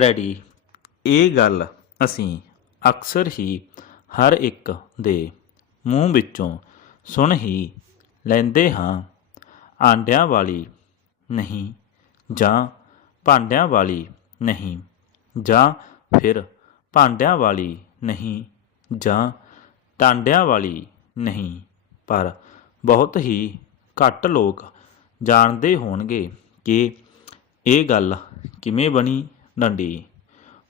Ready ਇਹ ਗੱਲ ਅਸੀਂ ਅਕਸਰ ਹੀ ਹਰ ਇੱਕ ਦੇ ਮੂੰਹ ਵਿੱਚੋਂ ਸੁਣ ਹੀ ਲੈਂਦੇ ਹਾਂ। ਆਂਡਿਆਂ ਵਾਲੀ ਨਹੀਂ ਜਾਂ ਭਾਂਡਿਆਂ ਵਾਲੀ ਨਹੀਂ ਜਾਂ ਫਿਰ ਭਾਂਡਿਆਂ ਵਾਲੀ ਨਹੀਂ ਜਾਂ ਟਾਂਡਿਆਂ ਵਾਲੀ ਨਹੀਂ, ਪਰ ਬਹੁਤ ਹੀ ਘੱਟ ਲੋਕ ਜਾਣਦੇ ਹੋਣਗੇ ਕਿ ਇਹ ਗੱਲ ਕਿਵੇਂ ਬਣੀ। ਡੰਡੀ।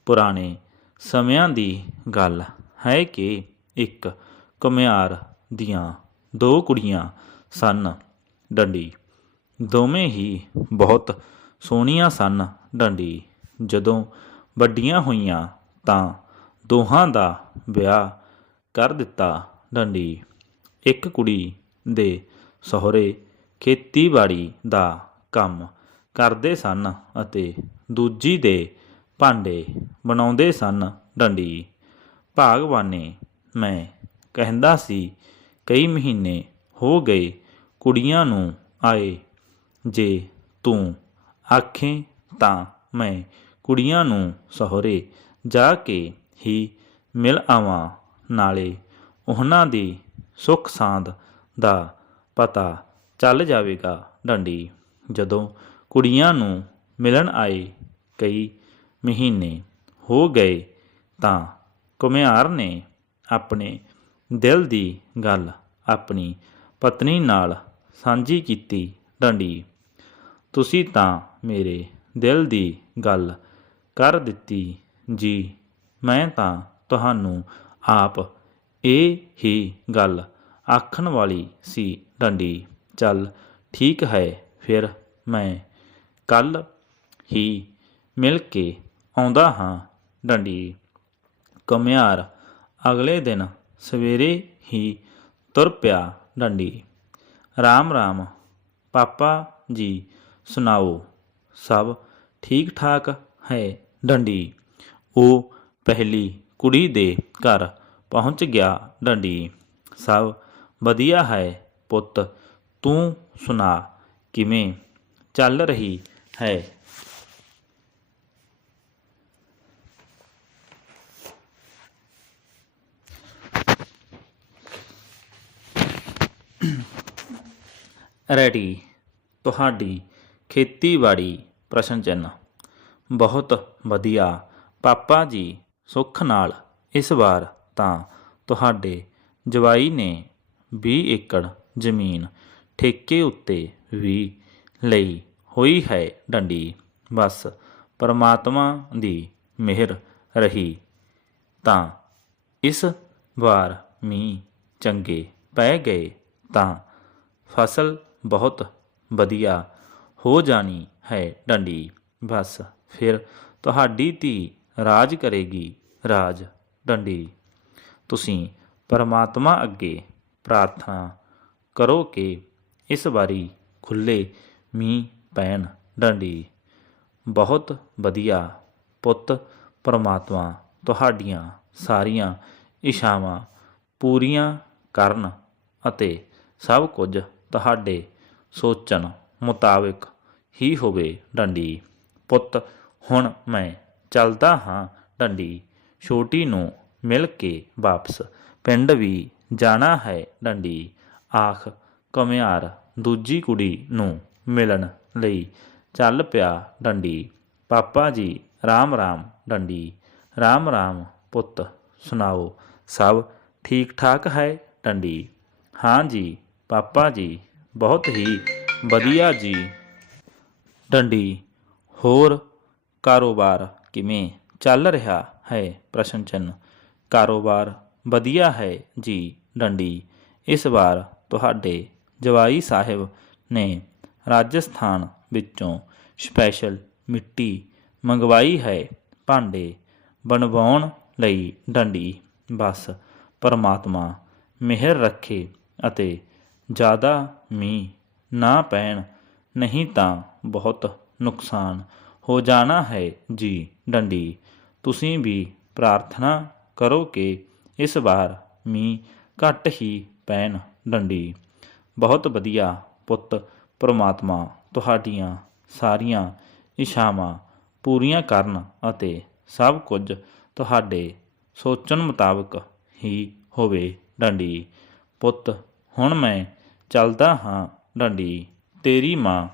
ਪੁਰਾਣੇ ਸਮਿਆਂ ਦੀ ਗੱਲ ਹੈ ਕਿ ਇੱਕ ਕੁਮਿਆਰ ਦੀਆਂ ਦੋ ਕੁੜੀਆਂ ਸਨ। ਡੰਡੀ ਦੋਵੇਂ ਹੀ ਬਹੁਤ ਸੋਹਣੀਆਂ ਸਨ। ਡੰਡੀ ਜਦੋਂ ਵੱਡੀਆਂ ਹੋਈਆਂ ਤਾਂ ਦੋਹਾਂ ਦਾ ਵਿਆਹ ਕਰ ਦਿੱਤਾ। ਡੰਡੀ ਇੱਕ ਕੁੜੀ ਦੇ ਸਹੁਰੇ ਖੇਤੀਬਾੜੀ ਦਾ ਕੰਮ ਕਰਦੇ ਸਨ ਅਤੇ ਦੂਜੀ ਦੇ ਭਾਂਡੇ ਬਣਾਉਂਦੇ ਸਨ ਡੰਡੀ। ਭਾਗਵਾਨੇ, ਮੈਂ ਕਹਿੰਦਾ ਸੀ, ਕਈ ਮਹੀਨੇ ਹੋ ਗਏ, ਕੁੜੀਆਂ ਨੂੰ ਆਏ। ਜੇ ਤੂੰ ਆਖੇ ਤਾਂ ਮੈਂ ਕੁੜੀਆਂ ਨੂੰ ਸਹੁਰੇ ਜਾ ਕੇ ਹੀ ਮਿਲ ਆਵਾਂ। ਨਾਲੇ ਉਹਨਾਂ ਦੀ ਸੁੱਖ ਸਾਂਦ ਦਾ ਪਤਾ ਚੱਲ ਜਾਵੇਗਾ ਡੰਡੀ। ਜਦੋਂ ਕੁੜੀਆਂ ਨੂੰ ਮਿਲਣ ਆਏ ਕਈ ਮਹੀਨੇ ਹੋ ਗਏ ਤਾਂ ਕੁਮਿਆਰ ਨੇ ਆਪਣੇ ਦਿਲ ਦੀ ਗੱਲ ਆਪਣੀ ਪਤਨੀ ਨਾਲ ਸਾਂਝੀ ਕੀਤੀ, ਡੰਡੀ, ਤੁਸੀਂ ਤਾਂ ਮੇਰੇ ਦਿਲ ਦੀ ਗੱਲ ਕਰ ਦਿੱਤੀ ਜੀ, ਮੈਂ ਤਾਂ ਤੁਹਾਨੂੰ ਆਪ ਇਹ ਹੀ ਗੱਲ ਆਖਣ ਵਾਲੀ ਸੀ, ਡੰਡੀ, ਚੱਲ ਠੀਕ ਹੈ, ਫਿਰ ਮੈਂ ਕੱਲ ਹੀ ਮਿਲ ਕੇ ਆਉਂਦਾ ਹਾਂ ਡੰਡੀ। ਕਮਿਆਰ ਅਗਲੇ ਦਿਨ ਸਵੇਰੇ ਹੀ ਤੁਰ ਪਿਆ ਡੰਡੀ। ਰਾਮ ਰਾਮ, ਪਾਪਾ ਜੀ ਸੁਣਾਓ, ਸਭ ਠੀਕ ਠਾਕ ਹੈ ਡੰਡੀ? ਉਹ ਪਹਿਲੀ ਕੁੜੀ ਦੇ ਘਰ ਪਹੁੰਚ ਗਿਆ ਡੰਡੀ। ਸਭ ਵਧੀਆ ਹੈ ਪੁੱਤ, ਤੂੰ ਸੁਣਾ ਕਿਵੇਂ ਚੱਲ ਰਹੀ ਹੈ? ਰੈਡੀ। ਤੁਹਾਡੀ ਖੇਤੀਬਾੜੀ ਪ੍ਰਸ਼ਨ ਚਿੰਨ੍ਹ। ਬਹੁਤ ਵਧੀਆ। ਪਾਪਾ ਜੀ ਸੁੱਖ ਨਾਲ। ਇਸ ਵਾਰ ਤਾਂ ਤੁਹਾਡੇ ਜਵਾਈ ਨੇ 20 ਏਕੜ ਜ਼ਮੀਨ ਠੇਕੇ ਉੱਤੇ ਵੀ ਲਈ ਹੋਈ ਹੈ ਡੰਡੀ। ਬਸ ਪਰਮਾਤਮਾ ਦੀ ਮਿਹਰ ਰਹੀ। ਤਾਂ ਇਸ ਵਾਰ ਮੀਂਹ ਚੰਗੇ ਪੈ ਗਏ ਤਾਂ ਫਸਲ ਬਹੁਤ ਵਧੀਆ ਹੋ ਜਾਣੀ ਹੈ ਡੰਡੀ। ਬਸ, ਫਿਰ ਤੁਹਾਡੀ ਧੀ ਰਾਜ ਕਰੇਗੀ। ਰਾਜ, ਡੰਡੀ, ਤੁਸੀਂ ਪਰਮਾਤਮਾ ਅੱਗੇ ਪ੍ਰਾਰਥਨਾ ਕਰੋ ਕਿ ਇਸ ਵਾਰੀ ਖੁੱਲੇ ਮੀਂਹ ਪੈਣ। ਡੰਡੀ, ਬਹੁਤ ਵਧੀਆ ਪੁੱਤ, ਪਰਮਾਤਮਾ ਤੁਹਾਡੀਆਂ ਸਾਰੀਆਂ ਇਸ਼ਾਵਾਂ ਪੂਰੀਆਂ ਕਰਨ ਅਤੇ ਸਭ ਕੁਝ ਤੁਹਾਡੇ ਸੋਚਣ ਮੁਤਾਬਕ ਹੀ ਹੋਵੇ ਡੰਡੀ। ਪੁੱਤ, ਹੁਣ ਮੈਂ ਚੱਲਦਾ ਹਾਂ ਡੰਡੀ। ਛੋਟੀ ਨੂੰ ਮਿਲ ਕੇ ਵਾਪਸ। ਪਿੰਡ ਵੀ ਜਾਣਾ ਹੈ ਡੰਡੀ। ਆਖ, ਕਮਿਆਰ ਦੂਜੀ ਕੁੜੀ ਨੂੰ ਮਿਲਣ ਲਈ। ਚੱਲ ਪਿਆ ਡੰਡੀ। ਪਾਪਾ ਜੀ, ਰਾਮ ਰਾਮ ਡੰਡੀ। ਰਾਮ ਰਾਮ, ਪੁੱਤ, ਸੁਣਾਓ, ਸਭ ਠੀਕ ਠਾਕ ਹੈ ਡੰਡੀ? ਹਾਂ ਜੀ, ਪਾਪਾ ਜੀ। ਬਹੁਤ ਹੀ ਵਧੀਆ ਜੀ। ਡੰਡੀ, ਹੋਰ ਕਾਰੋਬਾਰ ਕਿਵੇਂ ਚੱਲ ਰਿਹਾ ਹੈ? ਪ੍ਰਸ਼ਨ ਚਿੰਨ੍ਹ। ਕਾਰੋਬਾਰ ਵਧੀਆ ਹੈ ਜੀ ਡੰਡੀ। ਇਸ ਵਾਰ ਤੁਹਾਡੇ ਜਵਾਈ ਸਾਹਿਬ ਨੇ ਰਾਜਸਥਾਨ ਵਿੱਚੋਂ ਸਪੈਸ਼ਲ ਮਿੱਟੀ ਮੰਗਵਾਈ ਹੈ ਭਾਂਡੇ ਬਣਵਾਉਣ ਲਈ। ਡੰਡੀ, ਬਸ ਪਰਮਾਤਮਾ ਮਿਹਰ ਰੱਖੇ ਅਤੇ ਜ਼ਿਆਦਾ ਮੀਂਹ ਨਾ ਪੈਣ, ਨਹੀਂ ਤਾਂ ਬਹੁਤ ਨੁਕਸਾਨ। ਹੋ ਜਾਣਾ ਹੈ ਜੀ ਡੰਡੀ, ਤੁਸੀਂ ਵੀ ਪ੍ਰਾਰਥਨਾ ਕਰੋ ਕਿ ਇਸ ਵਾਰ ਮੀਂਹ ਘੱਟ ਹੀ ਪੈਣ ਡੰਡੀ। ਬਹੁਤ ਵਧੀਆ ਪੁੱਤ, ਪ੍ਰਮਾਤਮਾ ਤੁਹਾਡੀਆਂ ਸਾਰੀਆਂ ਇਸ਼ਾਵਾਂ ਪੂਰੀਆਂ ਕਰਨ ਅਤੇ ਸਭ ਕੁਝ ਤੁਹਾਡੇ ਸੋਚਣ ਮੁਤਾਬਕ ਹੀ ਹੋਵੇ ਡੰਡੀ। ਪੁੱਤ ਹੁਣ ਮੈਂ ਚੱਲਦਾ ਹਾਂ ਡੰਡੀ ਤੇਰੀ ਮਾਂ।